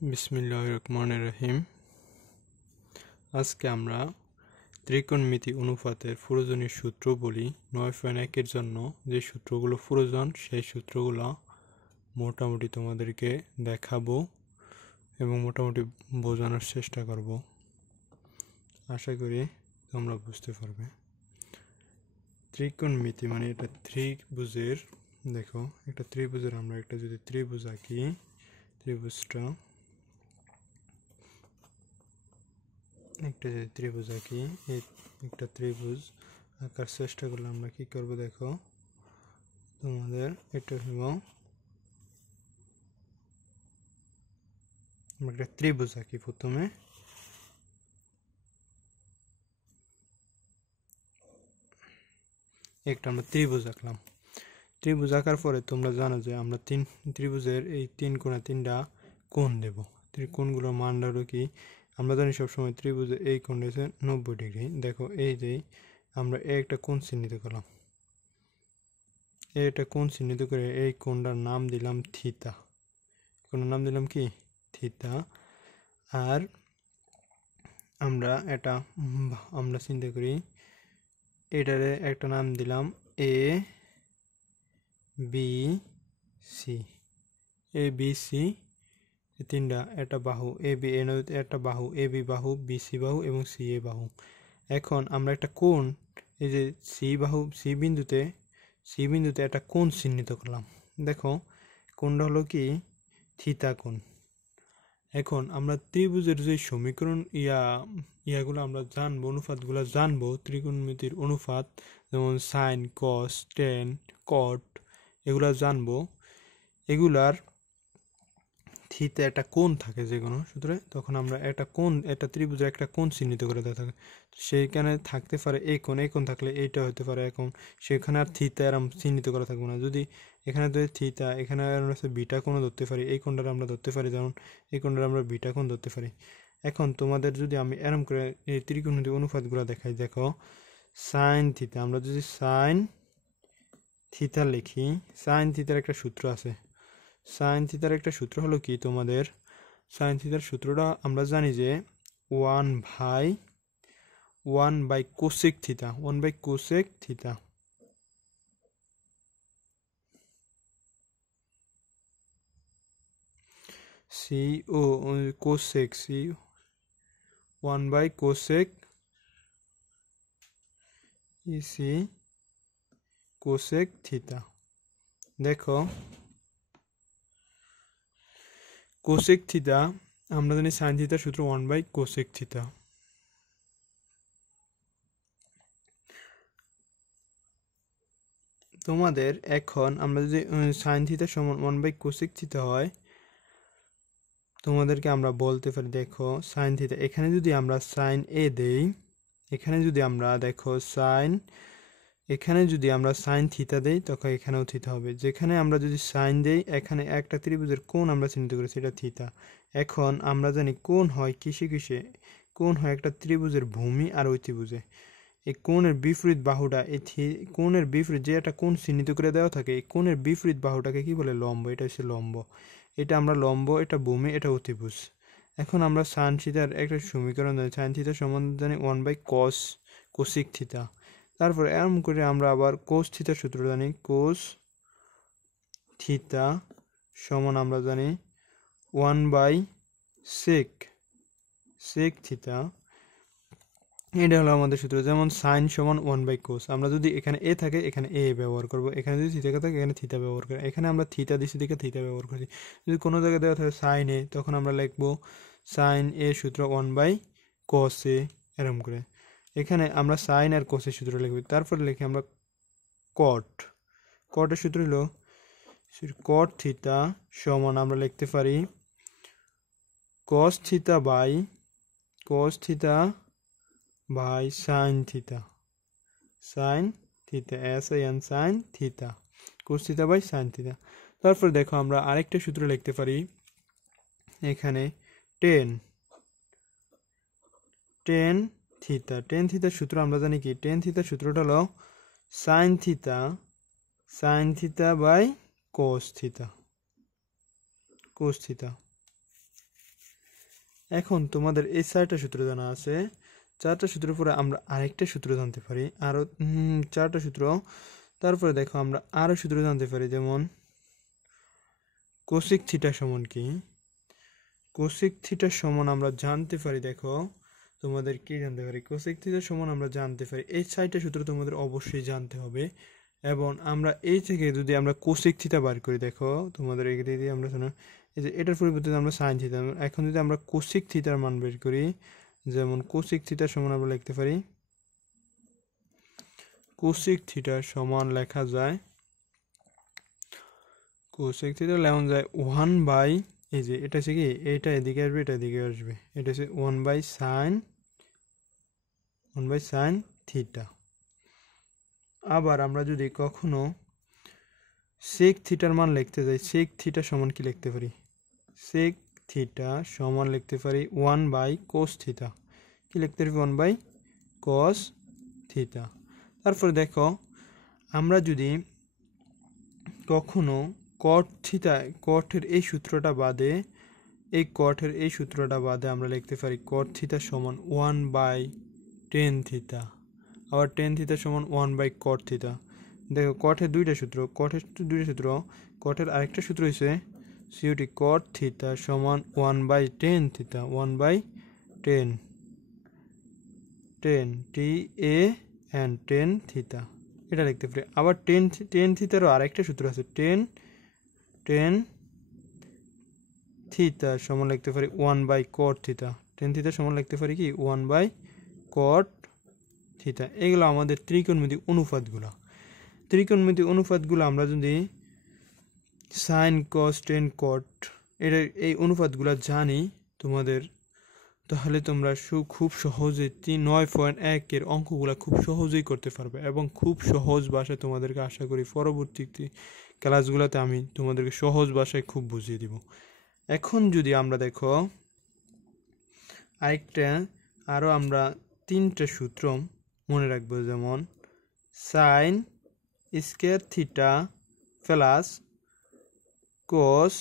বিসমিল্লাহির রহমানির রহিম। আজকে আমরা ত্রিকোণমিতি অনুপাতের প্রয়োজনীয় সূত্র বলি 9.1-এর জন্য যে সূত্রগুলো প্রয়োজন সেই সূত্রগুলো মোটামুটি তোমাদেরকে দেখাবো এবং মোটামুটি বোঝানোর চেষ্টা করব। আশা করি তোমরা বুঝতে পারবে। ত্রিকোণমিতি মানে এটা ত্রিভুজের, দেখো একটা ত্রিভুজের আমরা একটা যদি ত্রিভুজ আঁকি, ত্রিভুজটা একটা যদি ত্রিভুজ আঁকি, এই একটা ত্রিভুজ আঁকার চেষ্টা করলে আমরা কি করব দেখো, তোমাদের এটা হলো আমরা একটা ত্রিভুজ আঁকি। প্রথমে একটা আমরা ত্রিভুজ আঁকলাম। ত্রিভুজ আঁকার পরে তোমরা জানো যে আমরা ত্রিভুজের এই তিন কোণে তিনটা কোণ দেব। কোণগুলোর মানটা হলো কি, আমরা জানি সবসময় ত্রিভুজের এই কোণ হচ্ছে 90 ডিগ্রি। দেখো এই যে আমরা একটা কোণ চিহ্নিত করলাম, একটা কোণ চিহ্নিত করে এই কোণটার নাম দিলাম থিতা। কোণের নাম দিলাম কি থিতা। আর আমরা চিন্তা করি এটারে একটা নাম দিলাম A B C. A B C তিনটা, একটা বাহু এ বি, একটা বাহু এ বি বাহু, বি সি বাহু এবং সি এ বাহু। এখন আমরা একটা কোণ, এই যে সি বিন্দুতে একটা কোণ চিহ্নিত করলাম। দেখো কোণটা হলো কি থিতা কোণ। এখন আমরা ত্রিভুজের যে সমীকরণ ইয়াগুলো আমরা জানবো, অনুপাতগুলো জানবো, ত্রিকোণমিতির অনুপাত যেমন সাইন, কস, টেন, কট এগুলা জানবো। এগুলার থিতা একটা কোণ থাকে যে কোনো সূত্রে, তখন আমরা একটা ত্রিভুজের একটা কোণ চিহ্নিত করে দেওয়া থাকে। সেইখানে থাকতে পারে এই কোণ থাকলে এইটা হতে পারে এখন, সেখানে আর থিতা এরম চিহ্নিত করা থাকবে না। যদি এখানে যদি থিতা, এখানে আমরা বিটা কোণও ধরতে পারি, এই কোণটা আমরা ধরতে পারি, যেমন এই কোণটা আমরা বিটা কোণ ধরতে পারি। এখন তোমাদের যদি আমি এরম করে এই ত্রিকোণমিতির অনুপাতগুলো দেখাই, দেখো সাইন থিতা, আমরা যদি সাইন থিতা লিখি, সাইন থিতার একটা সূত্র আছে। সাইন থিতার একটা সূত্র হলো কি, তোমাদের সাইন থিতার সূত্রটা আমরা জানি যে 1/1 cosec theta, 1 cosec theta. C ও cosec, C 1 cosec C cosec theta. দেখো কোসেক থিতা আমরা জানি সাইন থিতার সূত্র 1 কোসেক থিতা। তোমাদের এখন আমরা যদি সাইন থিতা সমান 1 কোসেক থিতা হয়, তোমাদেরকে আমরা বলতে পারি দেখো সাইন থিতা, এখানে যদি আমরা সাইন এ দেই, এখানে যদি আমরা দেখো এখানে যদি আমরা সাইন থিতা দেই তখন এখানেও থিতা হবে। যেখানে আমরা যদি সাইন দেই, এখানে একটা ত্রিভুজের কোণ আমরা চিহ্নিত করেছি, এটা থিতা। এখন আমরা জানি কোণ হয় কিসে, কোণ হয় একটা ত্রিভুজের ভূমি আর ওই ত্রিভুজে। এই কোণের বিপরীত বাহুটা, কোণের বিপরীত যে একটা কোণ চিহ্নিত করে দেওয়া থাকে, এই কোণের বিপরীত বাহুটাকে কি বলে, লম্ব। এটা হচ্ছে লম্ব, এটা আমরা লম্ব, এটা ভূমি, এটা অতিভুজ। এখন আমরা সাইন থিতার একটা সমীকরণ জানি, সাইন থিতা সমান জানি 1 কোসেক থিতা। তারপর এরকম করে আমরা আবার কোস থিতার সূত্র জানি, কোস থিতা সমান আমরা জানি 1/সেক থিতা। এটা হলো আমাদের সূত্র। যেমন সাইন সমান 1 কোস, আমরা যদি এখানে এ থাকে এখানে এ ব্যবহার করব, এখানে যদি থিতা থাকে এখানে থিতা ব্যবহার করব। এখানে আমরা থিতা দিচ্ছি দিকে থিতা ব্যবহার করছি। যদি কোনো জায়গায় দেওয়া থাকে সাইন এ, তখন আমরা লিখবো সাইন এ সূত্র 1 কস এ, এরকম করে। এখানে আমরা সাইন আর কোসের সূত্র লিখব। তারপরে লিখি আমরা কটের সূত্র হলো কট থিতা সমান আমরা লিখতে পারি cos theta by sine theta, SIN sine theta, cos theta by sine theta. তারপর দেখো আমরা আরেকটা সূত্র লিখতে পারি, এখানে টেন থিতার সূত্র আমরা জানি কি, টেন থিতার সূত্রটা হলো সাইন থিতা বাই কোস থিতা। এখন তোমাদের এই 4টা সূত্র জানা আছে, 4টা সূত্রের পরে আমরা আরেকটা সূত্র জানতে পারি, আরো 4টা সূত্র। তারপরে দেখো আমরা আরো সূত্র জানতে পারি, যেমন কোসেক থিটা সমান কি। কোসেক থিটা সমান আমরা জানতে পারি, দেখো তোমাদের কি জানতে পারি, কোসেক থিটা সমান আমরা জানতে পারি, এই 4টা সূত্র তোমাদের অবশ্যই জানতে হবে। এবং আমরা এই থেকে যদি আমরা কোসেক থিটা বার করি, দেখো তোমাদের এই দিয়ে আমরা শোনো, এই যে এটার পরিবর্তে আমরা সাইন থিটা, এখন যদি আমরা কোসেক থিটার মান বের করি, যেমন কোসেক থিটার সমান আমরা লিখতে পারি, কোসেক থিটার সমান লেখা যায়, কোসেক থিটা লেখা যায় 1 বাই, এই যে এটা হচ্ছে কি, এটা এদিকে আসবে, এটা এদিকে আসবে, এটা হচ্ছে 1 বাই সাইন থিটা। আবার আমরা যদি কখনো সেক থিটার মান লিখতে যাই, সেক থিটা সমান কি লিখতে পারি, সেক থিটা সমান লিখতে পারি 1 বাই কোস থিটা, কি লিখতে পারি 1 বাই কস থিটা। তারপরে দেখো আমরা যদি কখনো কট থিটা, কটের এই সূত্রটা বাদে, এই কটের এই সূত্রটা বাদে আমরা লিখতে পারি কট থিটা সমান 1 বাই টেন থিটা, আবার টেন থিটা সমান 1 বাই কট থিটা। দেখো কটের দুইটা সূত্র, কটের আরেকটা সূত্র হচ্ছে সিউটি কট থিটা সমান 1 by tan theta, 1 by tan T A N tan theta, এটা লিখতে পারি। আবার টেন থিটারও আরেকটা সূত্র আছে, টেন থিটা সমান লিখতে পারি 1 by cot theta, tan theta সমান লিখতে পারি কি 1 বাই কট থিটা। এগুলো আমাদের ত্রিকোণমিতিক অনুপাতগুলো আমরা যদি সাইন কস টেন কট এই অনুপাতগুলো জানি তোমাদের, তাহলে তোমরা খুব সহজে 9.1 অঙ্কগুলো খুব সহজেই করতে পারবে, এবং খুব সহজ ভাষায় তোমাদেরকে আশা করি পরবর্তী ক্লাসগুলোতে আমি তোমাদেরকে সহজ ভাষায় খুব বুঝিয়ে দিব। এখন যদি আমরা দেখো আরও আমরা 3টে সূত্র মনে রাখবো, যেমন sine square theta plus cos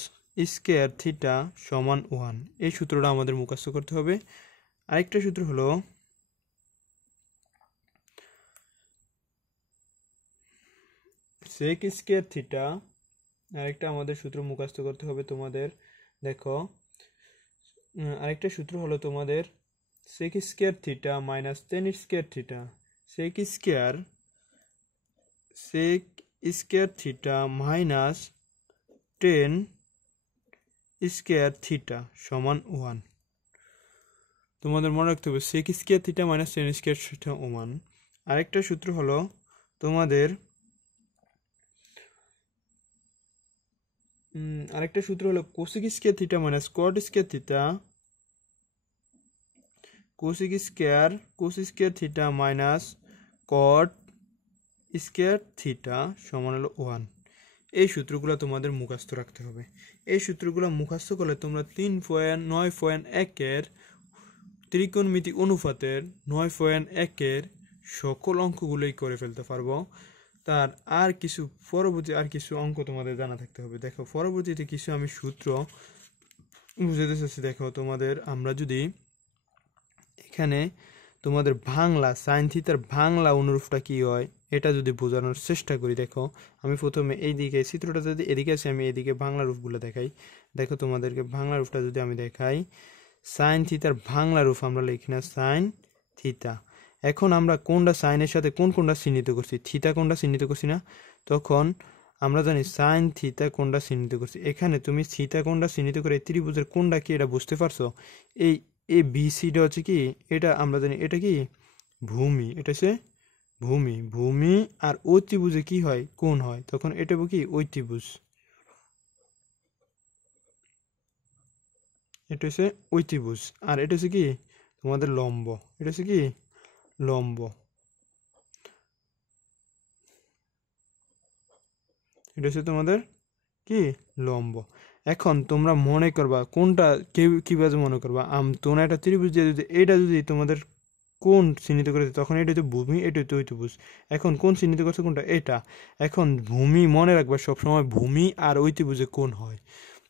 square theta সমান 1, এই সূত্রটা আমাদের মুখস্থ করতে হবে। আরেকটা সূত্র হলো সেক স্কয়ার থিটা, আরেকটা আমাদের সূত্র মুখস্থ করতে হবে তোমাদের। দেখো আরেকটা সূত্র হলো তোমাদের sec square theta minus tan square theta, sec square theta minus tan square theta সমান 1। তোমাদের মনে রাখতে হবে sec square theta minus tan square theta 1। আরেকটা সূত্র হলো তোমাদের cosec square theta minus cot square theta, cosec square theta minus cot square theta সমান হলো 1। এই সূত্রগুলো তোমাদের মুখস্থ রাখতে হবে। এই সূত্রগুলো মুখস্থ করলে তোমরা 3.9.1 ত্রিকোণমিতিক অনুপাতের 9.1 সকল অঙ্কগুলোই করে ফেলতে পারবো। তার পরবর্তী কিছু অঙ্ক তোমাদের জানা থাকতে হবে। দেখো পরবর্তীতে কিছু আমি সূত্র বুঝাতে চাচ্ছি। দেখো তোমাদের আমরা যদি এখানে তোমাদের বাংলা সাইন থিটার বাংলা অনুরূপটা কি হয় এটা যদি বোঝানোর চেষ্টা করি, দেখো আমি প্রথমে এইদিকে চিত্রটা যদি এদিকে আছে, আমি এদিকে বাংলা রূপগুলো দেখাই। দেখো তোমাদেরকে বাংলা রূপটা যদি আমি দেখাই, সাইন থিটার বাংলা রূপ আমরা লিখি না সাইন থিটা। এখন আমরা কোনটা সাইনের সাথে কোনটা চিহ্নিত করছি, থিটা কোনটা চিহ্নিত করছি না, তখন আমরা জানি সাইন থিটা কোনটা চিহ্নিত করছি। এখানে তুমি থিটা কোনটা চিহ্নিত করে ত্রিভুজের কোনটা কি এটা বুঝতে পারছো। এই বিসিটা হচ্ছে কি, এটা আমরা জানি এটা কি ভূমি, এটা হচ্ছে ভূমি আর ওই ত্রিভুজে কি হয় কোণ হয়, তখন এটা কি ওই ত্রিভুজ, এটা হচ্ছে ওই ত্রিভুজ। আর এটা হচ্ছে কি তোমাদের লম্ব, এটা হচ্ছে কি লম্ব, এটা হচ্ছে তোমাদের কি লম্ব। এখন তোমরা মনে করবা কোনটা কিভাবে মনে করবা, তোমরা একটা ত্রিভুজ দিয়ে যদি এটা যদি তোমাদের কোন চিহ্নিত করেছে, তখন এটা হচ্ছে ভূমি, এটা হচ্ছে ওই ত্রিভুজ। এখন কোন চিহ্নিত করছে কোনটা এটা, এখন ভূমি মনে রাখবা সবসময় ভূমি আর ওই ত্রিভুজে কোণ হয়,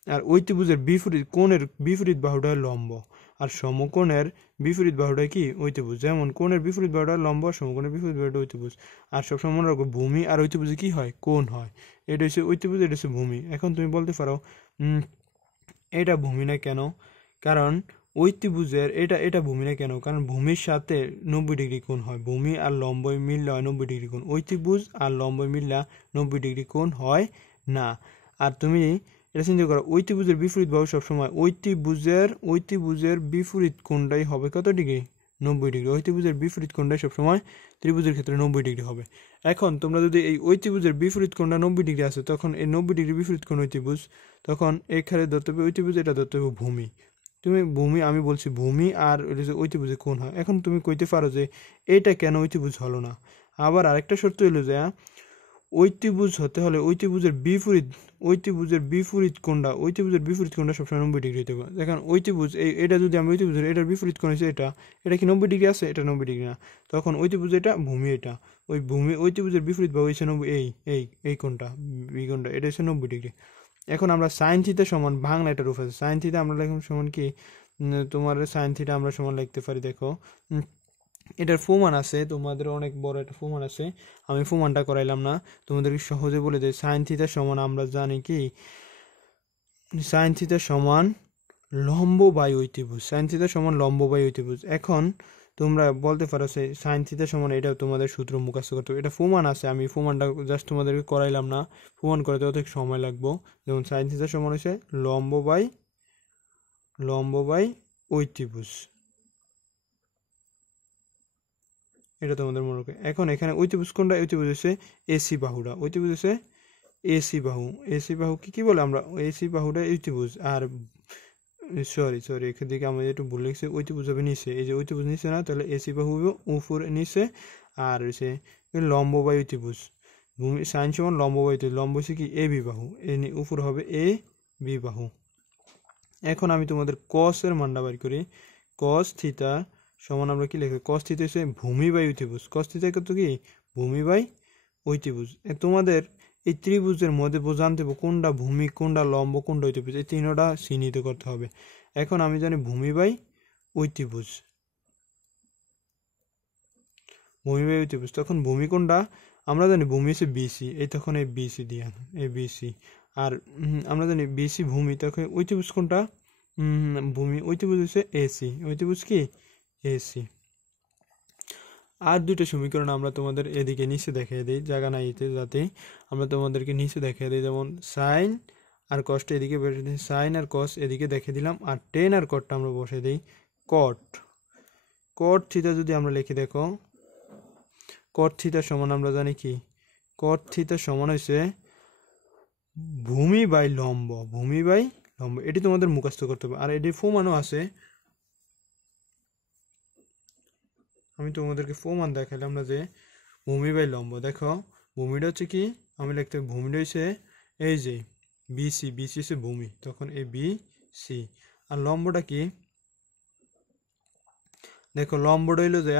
আর ওই ত্রিভুজের বিপরীত কোণের বিপরীত বাহুটা হয় লম্ব। আর সমকোণের বিপরীত বাহুটা কি অতিভুজ। যেমন কোণের বিপরীত বাহুটা লম্ব, সমকোণের বিপরীত বাহুটা অতিভুজ। আর সবসময় মনে রাখবো ভূমি আর অতিভুজে কি হয়, কোণ হয়। এটা হচ্ছে অতিভুজ, এটা হচ্ছে ভূমি। এখন তুমি বলতে পারো এটা ভূমি না কেন? কারণ অতিভুজের এটা ভূমি না কেন? কারণ ভূমির সাথে 90 ডিগ্রি কোণ হয়, ভূমি আর লম্ব মিললে হয় 90 ডিগ্রি কোণ। অতিভুজ আর লম্ব মিললে 90 ডিগ্রি কোণ হয় না। আর তুমি এটা চিন্তা করো, অতিভুজের বিপরীত বাহু সবসময় অতিভুজের বিপরীত কোণটাই হবে কত ডিগ্রি, 90 ডিগ্রি। অতিভুজের বিপরীত কোণটাই সবসময় ত্রিভুজের ক্ষেত্রে 90 ডিগ্রি হবে। এখন তোমরা যদি এই অতিভুজের বিপরীত কোণটা 90 ডিগ্রি আছে, তখন এই 90 ডিগ্রি বিপরীত কোণ অতিভুজ, তখন এখানে ধরতে হবে অতিভুজ, এটা ধরতে হবে ভূমি। তুমি ভূমি, আমি বলছি ভূমি আর অতিভুজে কোণ হয়। এখন তুমি কইতে পারো যে এটা কেন অতিভুজ হলো না। আবার আরেকটা শর্ত হলো যে অতিভুজ হতে হলে অতিভুজের বিপরীত কোণটা সবসময় 90 ডিগ্রি হতে হবে। দেখেন অতিভুজ এটা যদি আমি অতিভুজের এটার বিপরীত কোণ হচ্ছে এটা কি 90 ডিগ্রি আছে? এটা 90 ডিগ্রি না। তখন অতিভুজ এটা, ভূমি এটা। ওই ভূমি অতিভুজের বিপরীত বাহু হচ্ছে 90, এই কোণটা, বি কোণটা, এটা হচ্ছে 90 ডিগ্রি। এখন আমরা সাইন থিটা সমান, বাংলা এটা রূপ আছে সাইন থিটা, আমরা লিখলাম সমান কি, তোমার সাইন থিটা আমরা সমান লিখতে পারি। দেখো এটার প্রমাণ আছে, তোমাদের অনেক বড় একটা প্রমাণ আছে, আমি প্রমাণটা করাইলাম না, তোমাদেরকে সহজে বলে দেয়। সাইন থিটা সমান আমরা জানি কি, সাইন থিটা সমান লম্ব বাই অতিভুজ, সাইন থিটা সমান লম্ব বাই অতিভুজ। এখন তোমরা বলতে পারো সাইন থিটা সমান, এটা তোমাদের সূত্র মুখস্থ করতে হবে। এটা প্রমাণ আছে, আমি প্রমাণটা জাস্ট তোমাদেরকে করাইলাম না, প্রমাণ করতে অনেক সময় লাগবো। যেমন সাইন থিটা সমান হচ্ছে লম্ব বাই অতিভুজ, এটা তোমাদের মনে রাখবে। এখন এখানে অতিভুজ কোনটা? অতিভুজ হচ্ছে এসি বাহুটা, অতিভুজ হচ্ছে এসি বাহু কি বলে আমরা, এসি বাহুটা অতিভুজ। আর সরি এখান থেকে আমি একটু ভুল লিখছি, অতিভুজ হবে নিচে, এই যে অতিভুজ নিচে না, তাহলে এসি বাহু উপরে নিচে। আর হচ্ছে লম্ব বাই অতিভুজ, ভূমি সাইন সমান লম্ব বাই অতিভুজ, লম্ব হচ্ছে কি এ বি বাহু, উপর হবে এ বি বাহু। এখন আমি তোমাদের কস এর মানটা বাড়ি করি। কস থিটা সমান আমরা কি লিখি, কস থিটা হচ্ছে ভূমি বাই অতিভুজ, কস থিটা কত কি ভূমি বাই অতিভুজ। তোমাদের এই ত্রিভুজের মধ্যে জানতে হবে কোনটা ভূমি, কোনটা লম্ব, কোনটা অতিভুজ, এই তিনটা চিহ্নিত করতে হবে। এখন আমি জানি ভূমি বাই অতিভুজ, তখন ভূমি কোনটা আমরা জানি, ভূমি হচ্ছে বিসি, এই তখন এই বিসি দিয়ে, এই বিসি। আর আমরা জানি বিসি ভূমি, তখন অতিভুজ কোনটা, ভূমি অতিভুজ হচ্ছে এসি, অতিভুজ কি এসি। আর দুইটা সমীকরণ আমরা তোমাদের এদিকে নিচে দেখিয়ে দিই, জায়গা নাই যাতে আমরা তোমাদেরকে নিচে দেখিয়ে দিই। যেমন সাইন আর কসটা এদিকে বেড়ে দিই, সাইন আর কস এদিকে দেখে দিলাম, আর টেন আর কটটা আমরা বসে দিই। কট থিটা যদি আমরা লিখি, দেখো কট থিটা সমান আমরা জানি কি, কট থিটা সমান হয়েছে ভূমি বাই লম্ব, এটি তোমাদের মুখস্থ করতে হবে। আর এটি প্রমাণও আছে, আমি তোমাদেরকে প্রমাণ দেখালাম না যে ভূমি বাই লম্ব। দেখো ভূমিটা হচ্ছে কি, আমি লিখতে ভূমিটা হচ্ছে এই যে বিসি হচ্ছে ভূমি, তখন এই বি সি। আর লম্বটা কি, দেখো লম্বটা হইলো যে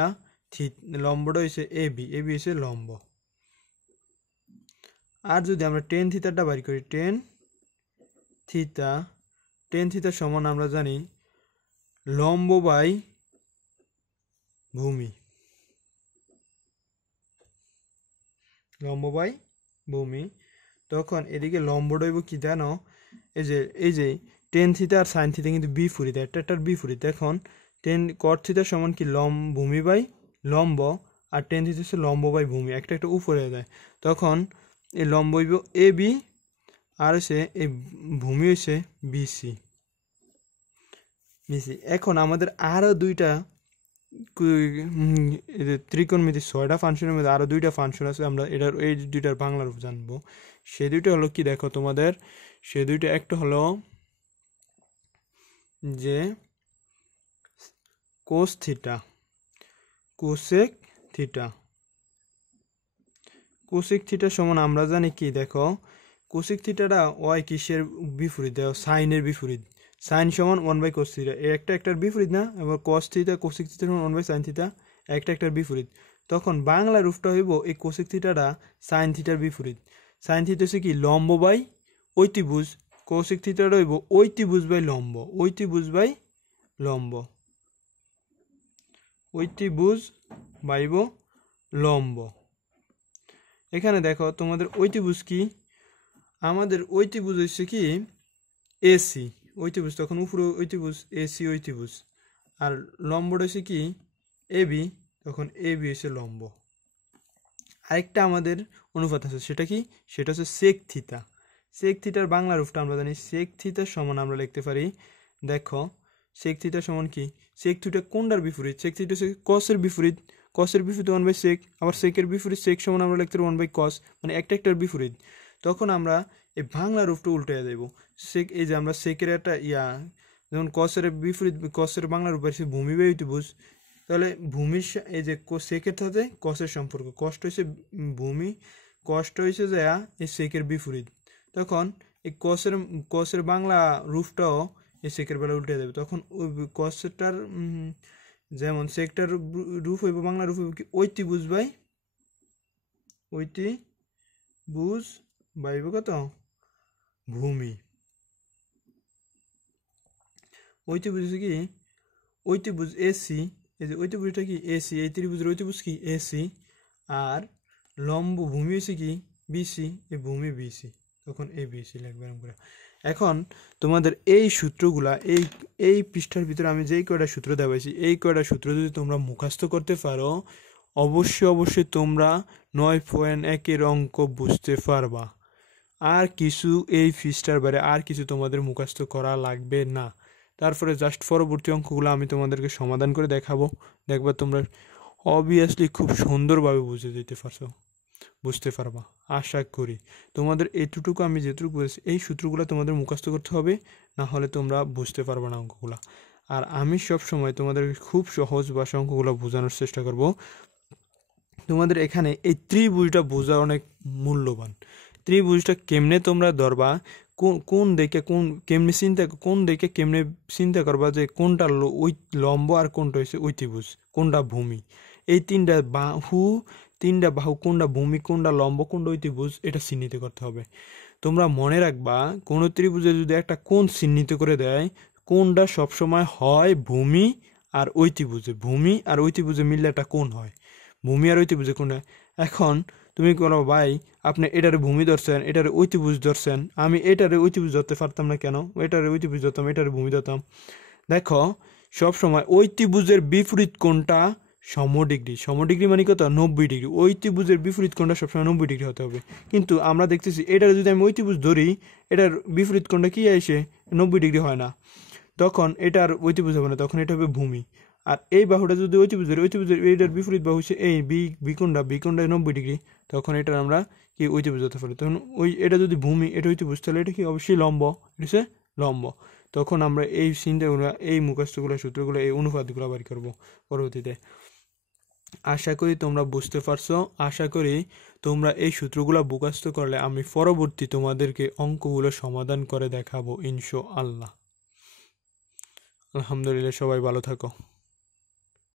লম্বটা হচ্ছে এ বি হচ্ছে লম্ব। আর যদি আমরা টেন থিটাটা বাড়ি করি, টেন থিটা সমান আমরা জানি লম্ব বাই ভূমি, তখন এদিকে লম্বটা হইব কি জানো, এই যে টেন থিটা আর সাইন থিটা কিন্তু বিপরীত, একটার বিপরীত। এখন কট থিটা সমান কি ভূমি বাই লম্ব, আর টেন থিটা হচ্ছে লম্ব বাই ভূমি, একটা উপরে যায়। তখন এই লম্ব হইব এ বি, আর হচ্ছে এই ভূমি হচ্ছে বিসি। এখন আমাদের আরো দুইটা ত্রিকোণমিতি 6টা ফাংশনের মধ্যে আরো দুইটা ফাংশন আছে, আমরা এই দুইটার বাংলা রূপ জানবো। সে দুইটা হলো কি, দেখো তোমাদের সে দুইটা, একটা হলো যে কোস থিটা, কোসেক থিটা সমান আমরা জানি কি, দেখো কোসেক থিটাটা ওয়াই কিসের বিপরীত, দেখো সাইনের বিপরীত, সাইন সমান 1/cos থিটা, একটার বিপরীত না। এবার কস থিটা কোসেক থিটা সমান 1/sin থিটা, একটার বিপরীত। তখন বাংলা রূপটা হইব এই কোসেক থিটাটা সাইন থিটার বিপরীত। সাইন থিটা হচ্ছে কি লম্ব বাই অতিভুজ, কোসেক থিটাটা হইব অতিভুজ বাই লম্ব, লম্ব, অতিভুজ বাইব লম্ব। এখানে দেখো তোমাদের অতিভুজ কি, আমাদের অতিভুজ হচ্ছে কি এসি অতিভুজ, তখন উপরে অতিভুজ এসি অতিভুজ, আর লম্বটা হচ্ছে কি এবি, তখন এবি হচ্ছে লম্ব। আরেকটা আমাদের অনুপাত আছে, সেটা কি, সেটা হচ্ছে সেক থিতা। সেক থিটার বাংলা রূপটা আমরা জানি, সেক থিতা সমান আমরা লিখতে পারি, দেখো সেক থিটা সমান কি, সেক থিটা কোনটার বিপরীত, সেক থিটা হচ্ছে কসের বিপরীত, কসের বিপরীত 1/sec, আবার সেকের বিপরীত সেক সমান আমরা লিখতে পারি 1/cos, মানে একটার বিপরীত। তখন আমরা এই বাংলা রূপটা উল্টে দেব, সেক, এই যে আমরা সেকের একটা যেমন কসের বিপরীত, কসের বাংলা রূপ আছে ভূমি বাই অতিভুজ, তাহলে ভূমির এই যে সেকের সাথে কসের সম্পর্ক, কষ্ট হয়েছে ভূমি, কষ্ট হয়েছে যে এই সেকের বিপরীত, তখন এই কসের বাংলা রূপটাও এই সেকের বেলা উল্টে দেবে, তখন ওই কসটার যেমন সেকটার রূপ হইব, বাংলা রূপ হইব কি অতিভুজ বাই কত ভূমি। অতিভুজ কি অতিভুজ এসি, এই যে অতিভুজটা কি এসি, এই ত্রিভুজের অতিভুজ কি এসি, আর লম্ব ভূমি হচ্ছে কি বিসি, এই ভূমি বিসি, তখন এ বিসি লাগবে এরকম করে। এখন তোমাদের এই সূত্রগুলা এই পৃষ্ঠার ভিতরে আমি যেই কয়টা সূত্র দেখাইছি, এই কয়টা সূত্র যদি তোমরা মুখস্থ করতে পারো, অবশ্যই তোমরা 9.1 অঙ্ক বুঝতে পারবা। আর কিছু এই পৃষ্ঠার বাইরে আর কিছু তোমাদের মুখস্থ করা লাগবে না। তারপরে জাস্ট পরবর্তী অঙ্কগুলো আমি তোমাদেরকে সমাধান করে দেখাবো, দেখবা তোমরা অবভিয়াসলি খুব সুন্দরভাবে বুঝতে পারবা। আশা করি তোমাদের এতটুকু আমি যেটুকু বলেছি, এই সূত্রগুলো তোমাদের মুখস্থ করতে হবে, না হলে তোমরা বুঝতে পারবে না অঙ্কগুলো। আর আমি সব সময় তোমাদেরকে খুব সহজ ভাষা অঙ্কগুলো বোঝানোর চেষ্টা করব। তোমাদের এখানে এই ত্রিভুজটা বোঝা অনেক মূল্যবান। ত্রিভুজটা কেমনে তোমরা ধরবা, কোন দিকে কেমনে চিন্তা করবা যে কোনটা ওই লম্ব আর কোনটা হচ্ছে অতিভুজ, কোনটা ভূমি, এই তিনটা বাহু কোনটা ভূমি, কোনটা লম্ব, কোনটা অতিভুজ, এটা চিহ্নিত করতে হবে। তোমরা মনে রাখবা, কোন ত্রিভুজে যদি একটা কোণ চিহ্নিত করে দেয়, কোনটা সবসময় হয় ভূমি আর অতিভুজে মিললে একটা কোণ হয়, ভূমি আর অতিভুজে কোনটা। এখন তুমি বলো ভাই আপনি এটারে ভূমি ধরছেন, এটারে অতিভুজ ধরছেন, আমি এটারে অতিভুজ ধরতে পারতাম না কেন, এটারে অতিভুজ ধরতাম, এটারে ভূমি ধরতাম। দেখো সবসময় অতিভুজের বিপরীত কোণটা সমডিগ্রি মানে কত 90 ডিগ্রি, অতিভুজের বিপরীত কোণটা সবসময় 90 ডিগ্রি হতে হবে। কিন্তু আমরা দেখতেছি এটারে যদি আমি অতিভুজ ধরি, এটার বিপরীত কোণটা কি আসে 90 ডিগ্রি হয় না, তখন এটার অতিভুজ হবে না, তখন এটা হবে ভূমি। আর এই বাহুটা যদি অতিভুজের এইটার বিপরীত বাহু হচ্ছে এই বিকোণটা 90 ডিগ্রি, তখন এটার আমরা কি অতিভুজ হতে পারি, তখন এটা যদি ভূমি, এটা অতিভুজ, তাহলে এটা কি অবশ্যই লম্ব, এটা হচ্ছে লম্ব। তখন আমরা এই চিন্তাগুলো, এই মুখস্থগুলো, সূত্রগুলো, এই অনুপাতগুলো বাড়ি করবো পরবর্তীতে। আশা করি তোমরা বুঝতে পারছো। আশা করি তোমরা এই সূত্রগুলো মুখস্থ করলে আমি পরবর্তী তোমাদেরকে অঙ্কগুলো সমাধান করে দেখাবো ইনশাআল্লাহ। আলহামদুলিল্লাহ, সবাই ভালো থাকো।